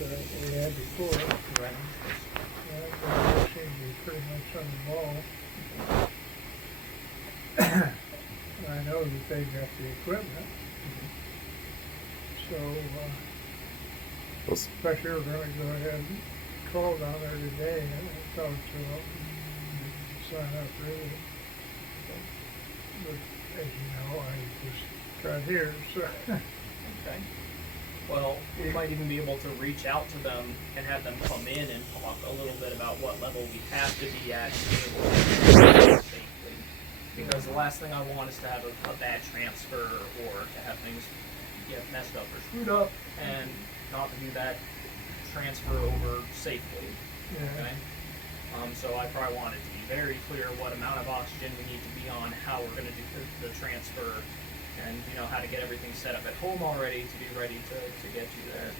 we had before. Right. That seemed to be pretty much on the ball. I know that they've got the equipment, so, Well, in fact, we were gonna go ahead and call down there today and talk to them, sign up really. But as you know, I just got here, so. Okay. Well, we might even be able to reach out to them and have them come in and talk a little bit about what level we have to be at to be able to do it safely. Because the last thing I want is to have a bad transfer or to have things get messed up or screwed up and not to do that transfer over safely. Yeah. Okay? So I probably want it to be very clear what amount of oxygen we need to be on, how we're going to do the transfer, and you know how to get everything set up at home already to be ready to get you there.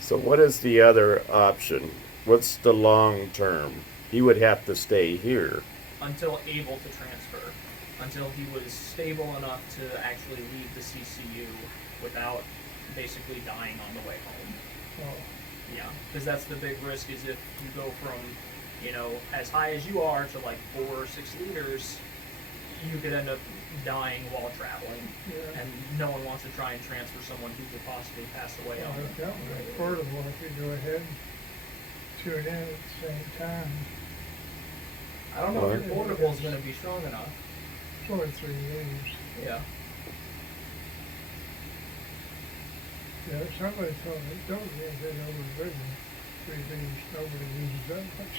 so what is the other option? What's the long term? He would have to stay here. Until able to transfer, until he was stable enough to actually leave the CCU without basically dying on the way home. Oh, Yeah, because that's the big risk is if you go from, you know, as high as you are to like 4 or 6 liters, you could end up dying while traveling. yeah. And no one wants to try and transfer someone who could possibly pass away Well, on if it. that was portable, if you go ahead and tune in at the same time, I don't know if Right. your portable is going to be strong enough. it's only 3 years. Yeah. Yeah, somebody told me they overridden 3 years, nobody uses that much.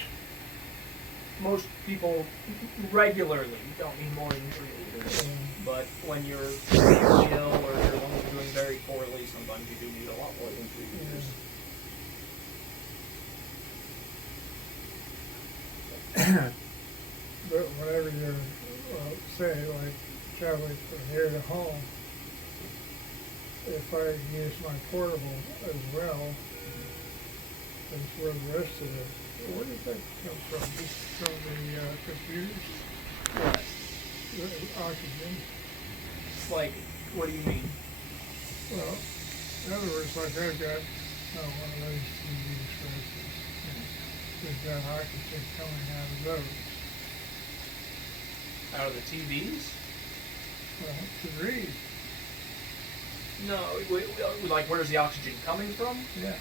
Most people regularly don't need more than 3 liters. But when you're seriously ill or you're only doing very poorly, sometimes you do need a lot more than 3 liters. But whenever you're, say, like traveling from here to home, if I use my portable as well, and for the rest of it, where did that come from? Just from the computers, What? the oxygen? Like, what do you mean? Well, in other words, like I've got one of those TVs, for instance, there's got oxygen coming out of those. Out of the TVs? Well, to read, No, like where's the oxygen coming from? yeah.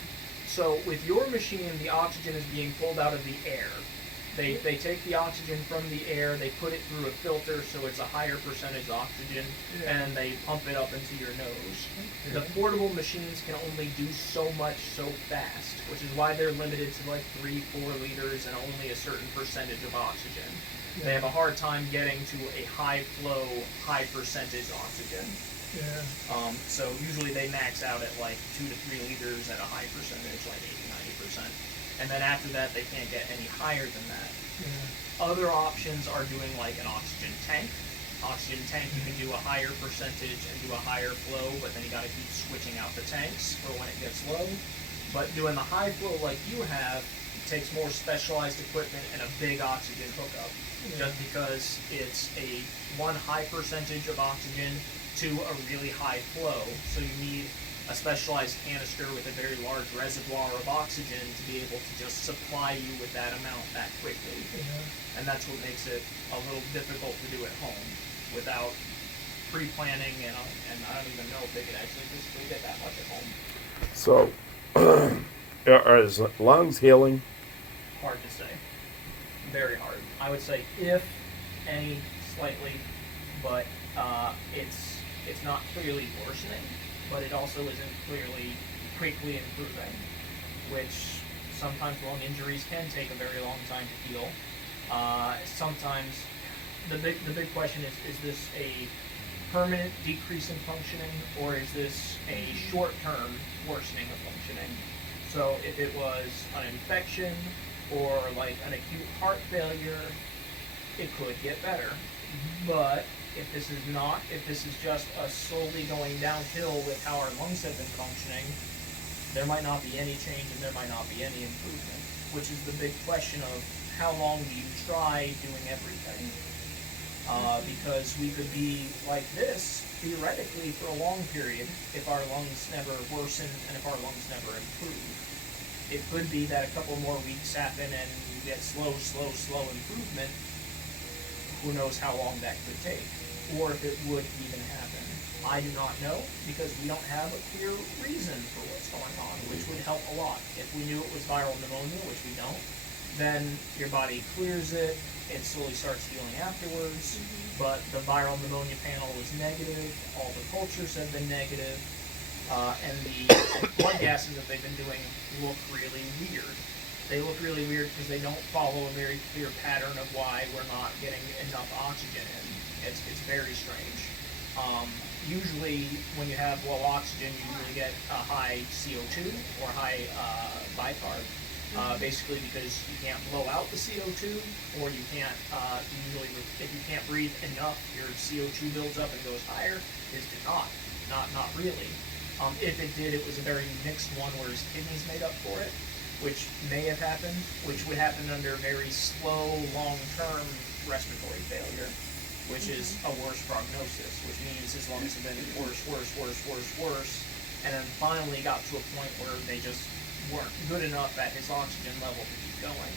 So with your machine, the oxygen is being pulled out of the air. They take the oxygen from the air, they put it through a filter so it's a higher percentage oxygen, Yeah. and they pump it up into your nose. The Okay. portable machines can only do so much so fast, which is why they're limited to like 3-4 liters and only a certain percentage of oxygen. They have a hard time getting to a high flow, high percentage oxygen. Yeah, So usually they max out at like 2 to 3 liters at a high percentage, like 80-90%. And then after that, they can't get any higher than that. yeah, Other options are doing like an oxygen tank. Oxygen tank, you can do a higher percentage and do a higher flow, but then you got to keep switching out the tanks for when it gets low. But doing the high flow like you have takes more specialized equipment and a big oxygen hookup, just because it's a one high percentage of oxygen to a really high flow. So you need a specialized canister with a very large reservoir of oxygen to be able to just supply you with that amount that quickly. yeah. And that's what makes it a little difficult to do at home without pre-planning, and I don't even know if they could actually physically get that much at home. So, are his lungs healing? Hard to say. Very hard. I would say if any slightly, but it's not clearly worsening, but it also isn't clearly quickly improving, which sometimes lung injuries can take a very long time to heal. Sometimes the big question is this a permanent decrease in functioning, or is this a short-term worsening of functioning? So if it was an infection or like an acute heart failure, it could get better. But if this is not, if this is just a slowly going downhill with how our lungs have been functioning, there might not be any change and there might not be any improvement, which is the big question of how long do you try doing everything? because we could be like this theoretically for a long period if our lungs never worsen and if our lungs never improve. It could be that a couple more weeks happen and you get slow improvement. Who knows how long that could take, or if it would even happen. I do not know, because we don't have a clear reason for what's going on, which would help a lot. If we knew it was viral pneumonia, which we don't, then your body clears it, it slowly starts healing afterwards, but the viral pneumonia panel was negative, all the cultures have been negative, and the blood gases that they've been doing look really weird. They look really weird because they don't follow a very clear pattern of why we're not getting enough oxygen in. It's very strange. Usually when you have low oxygen, you usually get a high CO2 or high bicarb. Basically because you can't blow out the CO2, or you can't, usually if you can't breathe enough, your CO2 builds up and goes higher. His did not really. If it did, it was a very mixed one where his kidneys made up for it, which may have happened, which would happen under very slow, long-term respiratory failure, which is a worse prognosis, which means his lungs have been worse, and then finally got to a point where they just weren't good enough at his oxygen level to keep going.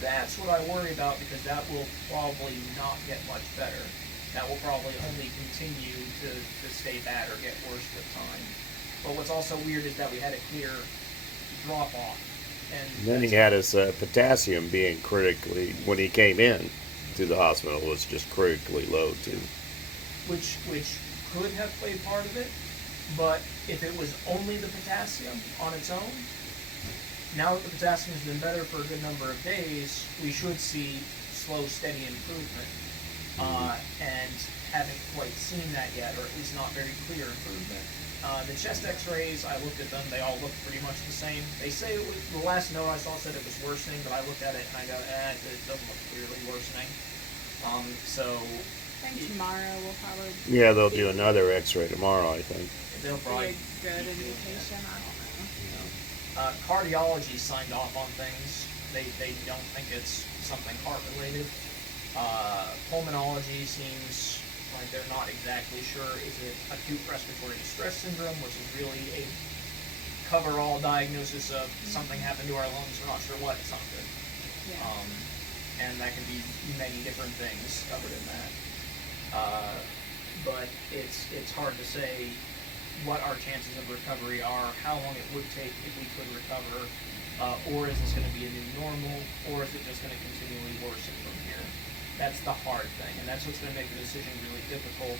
That's what I worry about, because that will probably not get much better. That will probably only continue to stay bad or get worse with time. But what's also weird is that we had a clear drop off. And then he had his potassium being critically, when he came in to the hospital, was just critically low too. Which could have played part of it, but if it was only the potassium on its own, now that the potassium has been better for a good number of days, we should see slow, steady improvement. And haven't quite seen that yet, or at least not very clear improvement. The chest x-rays, I looked at them, they all look pretty much the same. They say it was, the last note I saw said it was worsening, but I looked at it and I go, it doesn't look clearly worsening. So... I think tomorrow we'll probably... Yeah, they'll do another x-ray tomorrow, I think. They'll be probably... a good indication, I don't know. Cardiology signed off on things. They don't think it's something heart-related. Pulmonology seems like they're not exactly sure. Is it acute respiratory distress syndrome, which is really a cover-all diagnosis of something happened to our lungs, we're not sure what, it's not good. Yeah. And that can be many different things covered in that. But it's hard to say what our chances of recovery are, how long it would take if we could recover, or is this going to be a new normal, or is it just going to continually worsen from here? That's the hard thing, and that's what's going to make the decision really difficult.